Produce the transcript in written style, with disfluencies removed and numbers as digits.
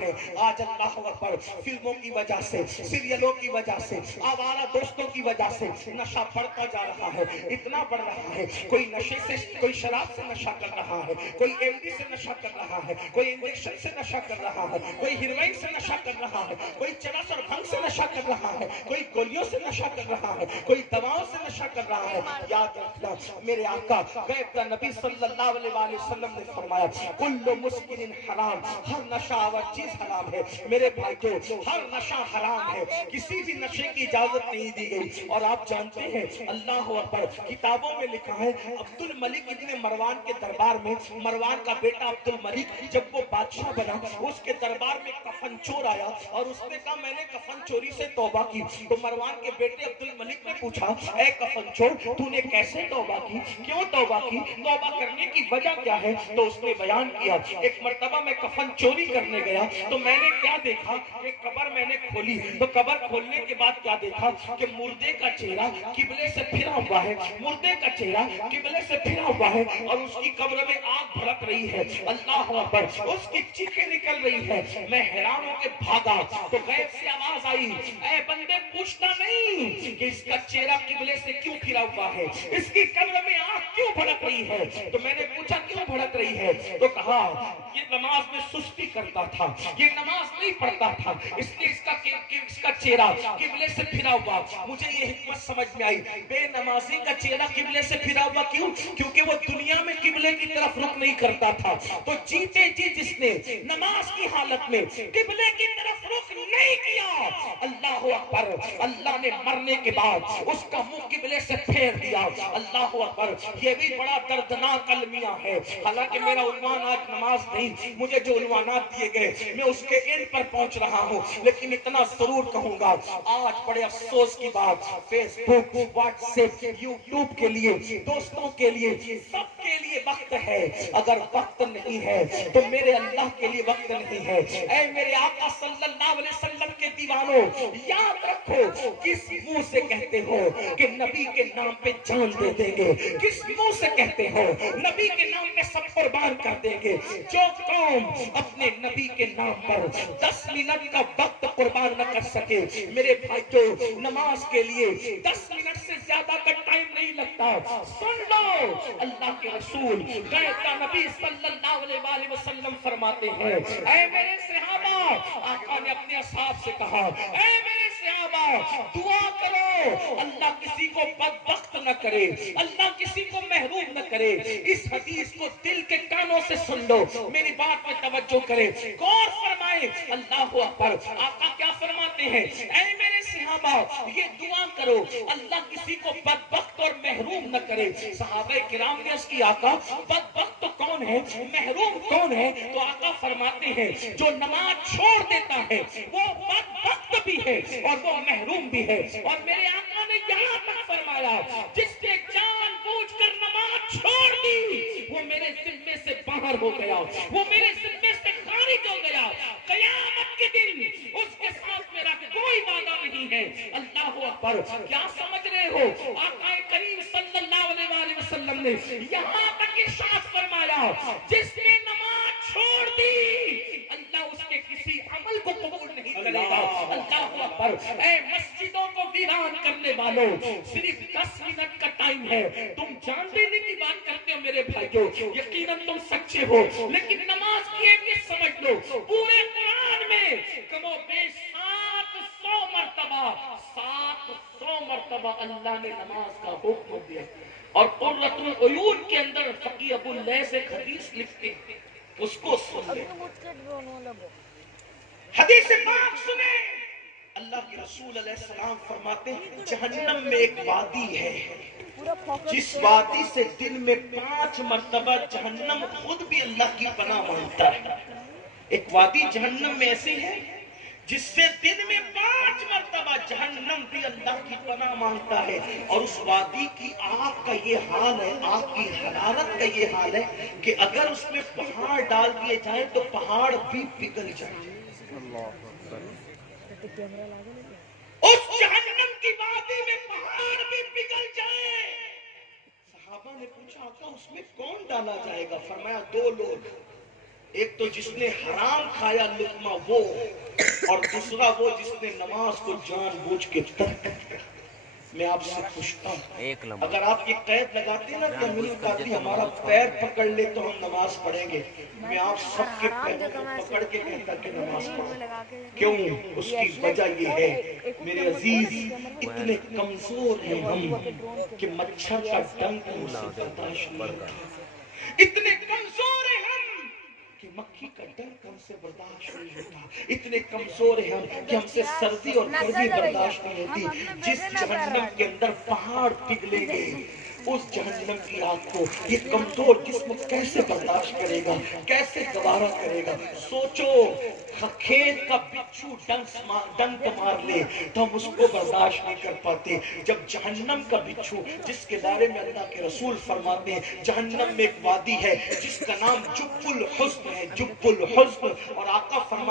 ہے آج اللہ اکبر فلموں کی وجہ سے، سیریلوں کی وجہ سے، آوارہ دوستوں کی وجہ سے نشہ بڑھتا جا رہا ہے، اتنا بڑھ رہا ہے۔ کوئی نشے سے، کوئی شراب سے نشہ کر رہا ہے، کوئی ایم ڈی سے نشہ کر رہا ہے، کوئی انجیکشن سے نشہ کر رہا ہے، کوئی ہیروئن سے نشہ کر رہا ہے، کوئی چرس اور بھنگ سے نشہ کر رہا ہے، کوئی گولیوں سے نشہ کر رہا ہے، کوئی دواؤں سے نشہ کر رہا ہے۔ یاد رکھنا میرے آقا غیب نبی صلی اللہ علیہ وآلہ وسلم نے فرمایا کل مسکر حرام، ہر نشہ آور چیز حرام ہے۔ میرے بھائیو ہر نشہ حرام ہے، کسی بھی نشے کی اجازت نہیں دی گئی۔ اور آپ جانتے ہیں اللہ اکبر کتابوں میں لکھا ہے عبد الملک ابن مروان کے دربار میں، مروان کا بیٹا عبد الملک جب وہ بادشاہ بنا، اس کے دربار میں کفن چور آیا اور اس نے کہا میں نے کفن چوری سے توبہ کی۔ تو مروان کے بیٹے عبد الملک نے پوچھا اے کفن چور تو نے کیسے توبہ کی، کیوں توبہ کی، توبہ کرنے کی وجہ کیا ہے؟ تو اس نے بیان کیا ایک مرتبہ میں کفن چوری کرنے گیا تو میں نے کیا دیکھا، ایک قبر میں نے کھولی تو قبر کھولنے کے بعد کیا دیکھا کہ مردے کا چہرہ قبلے سے پھرا ہوا ہے، مردے کا چہرہ قبلے سے پھرا ہوا ہے اور اس کی قبر میں آگ بھڑک رہی ہے، اللہ اکبر اس کی چیخیں نکل رہی ہے۔ میں حیران ہو کے بھاگا تو غیب سے آواز آئی اے بندے پوچھنا نہیں کہ اس کا چہرہ قبلے سے کیوں پھرا ہوا ہے، اس کی قبر میں آگ کیوں بھڑک رہی ہے؟ تو میں نے پوچھا کیوں بھڑک رہی ہے؟ تو کہا یہ نماز میں سستی کرتا تھا، یہ نماز نہیں پڑھتا تھا، اس لیے اس کا چہرہ قبلے سے پھرا ہوا۔ مجھے یہ حکمت سمجھ میں آئی بے نمازی کا چہرہ قبلے سے پھرا ہوا کیوں؟ کیونکہ وہ دنیا میں قبلے کی طرف رخ نہیں کرتا تھا۔ تو جیتے جی جس نے نماز کی حالت میں قبلے کی طرف رخ نہیں کیا، اللہ اکبر اللہ نے مرنے کے بعد اس کا منہ قبلے سے پھیر دیا۔ اللہ اکبر یہ بھی بڑا دردناک المیہ ہے۔ حالانکہ میرا عنوان آج نماز نہیں، مجھے جو عنوانات دیے گئے میں اس کے اینڈ پر پہنچ رہا ہوں، لیکن اتنا ضرور کہوں گا آج بڑے افسوس کی بات فیس بک، واٹس ایپ، یوٹیوب کے لیے، دوستوں کے لیے، سب کے لیے وقت ہے، اگر وقت نہیں ہے تو میرے اللہ کے لیے وقت نہیں ہے۔ اے میرے آقا صلی اللہ علیہ وسلم کے دیوانوں یاد رکھو کس منہ سے کہتے ہو کہ نبی کے نام پہ جان دے دیں گے، کس منہ سے کہتے ہو نبی کے نام پہ سب قربان کر دیں گے۔ جو قوم اپنے نبی کے نام پر 10 منٹ کا وقت قربان نہ کر سکے، میرے بھائیو نماز کے لیے 10 منٹ سے زیادہ کا ٹائم نہیں لگتا۔ سن لو اللہ کے رسول غیب کا نبی صلی اللہ علیہ وآلہ وسلم فرماتے ہیں اے میرے صحابہ، آقا نے اپنے اصحاب سے کہا اے میرے صحابہ دعا کرو اللہ کسی کو بدبخت نہ کرے، اللہ کسی کو محروم نہ کرے۔ اس حدیث کو دل کے کانوں سے سن لو، میری بات میں توجہ کرے، غور فرمائے۔ اللہ اکبر آقا کیا فرماتے ہیں اے میرے صحابہ یہ دعا کرو اللہ کسی کو بدبخت اور محروم نہ کرے۔ صحابہ کرام نے اس کی آقا بدبخت تو کون ہے، محروم کون ہے؟ تو آقا فرماتے ہیں جو نماز چھوڑ دیتا ہے وہ بدبخت بھی ہے اور وہ محروم بھی ہے۔ اور میرے آقا نے یہاں تک فرمایا جس نے جان بوجھ کر نماز چھوڑ دی وہ میرے ذمے سے باہر ہو گیا، وہ میرے ذمے سے خارج ہو گیا، قیامت کے دن اس کے ساتھ میرا کوئی وعدہ نہیں ہے۔ اللہ اکبر کیا سمجھ رہے ہو؟ آقا کریم صلی اللہ علیہ وآلہ وسلم نے یہاں تک ارشاد فرمایا جس نے نماز چھوڑ دی اللہ اس کے کسی عمل کو قبول نہیں کرے گا۔ اللہ اکبر اے مسجدوں کو ویران کرنے والوں صرف 10 منٹ کا ٹائم ہے، تم جان دینے کی بات کرتے ہو میرے بھائیو، یقیناً تم سچے ہو، لیکن نماز کی اہمیت سمجھ لو۔ پورے قرآن میں کم و بیش 700 مرتبہ اللہ نے نماز کا حکم دیا۔ اور قرۃ العیون کے اندر فقیہ ابو اللیث ایک حدیث لکھتے ہیں، اس کو سن لیں، حدیث پاک سنیں۔ اللہ کے رسول علیہ السلام فرماتے ہیں جہنم میں ایک وادی ہے جس وادی سے دن میں 5 مرتبہ جہنم خود بھی اللہ کی پناہ مانگتا ہے۔ ایک وادی جہنم میں ایسی ہے جس سے دن میں 5 مرتبہ جہنم بھی اللہ کی پناہ مانگتا ہے، اور اس وادی کی آگ کا یہ حال ہے، آگ کی حرارت کا یہ حال ہے کہ اگر اس میں پہاڑ ڈال دیے جائیں تو پہاڑ بھی پگھل جائیں۔ اس جہنم کی وادی میں پہاڑ بھی پگھل جائیں۔ صحابہ نے پوچھا آقا اس میں کون ڈالا جائے گا؟ فرمایا 2 لوگ، ایک تو جس نے حرام کھایا لقمہ وہ، اور دوسرا وہ جس نے نماز کو جان بوجھ کے ترک کیا۔ میں آپ سے پوچھتا ہوں، اگر آپ یہ قید لگاتے نا کہ امین قادری ہمارا پیر پکڑ لے تو ہم نماز پڑھیں گے، میں آپ سب کے پیروں کو پکڑ کے کہتا کہ نماز پڑھو۔ کیوں؟ اس کی وجہ یہ ہے میرے عزیز، اتنے کمزور ہیں ہم کہ مچھر کا ڈنک ہم سے برداشت نہیں ہوتا، اتنے کمزور ہیں ہم کہ مکھی کا ڈنک ہم سے برداشت نہیں ہوتا، اتنے کمزور ہیں ہم کہ ہم سے سردی اور گرمی برداشت نہیں ہوتی۔ جس جہنم کے اندر پہاڑ پگھلیں گے اس جہنم کی آگ کو یہ کمزور جسم کیسے برداشت کرے گا، کیسے گوارا کرے گا؟ سوچو، کھیت کا بچھو ڈنک مار لے تو ہم اس کو برداشت نہیں کر پاتے، جب جہنم کا بچھو، جس کے بارے میں اللہ کے رسول فرماتے ہیں جہنم میں ایک وادی ہے جس کا نام جب الحزن ہے، جب الحزن، اور آقا فرماتے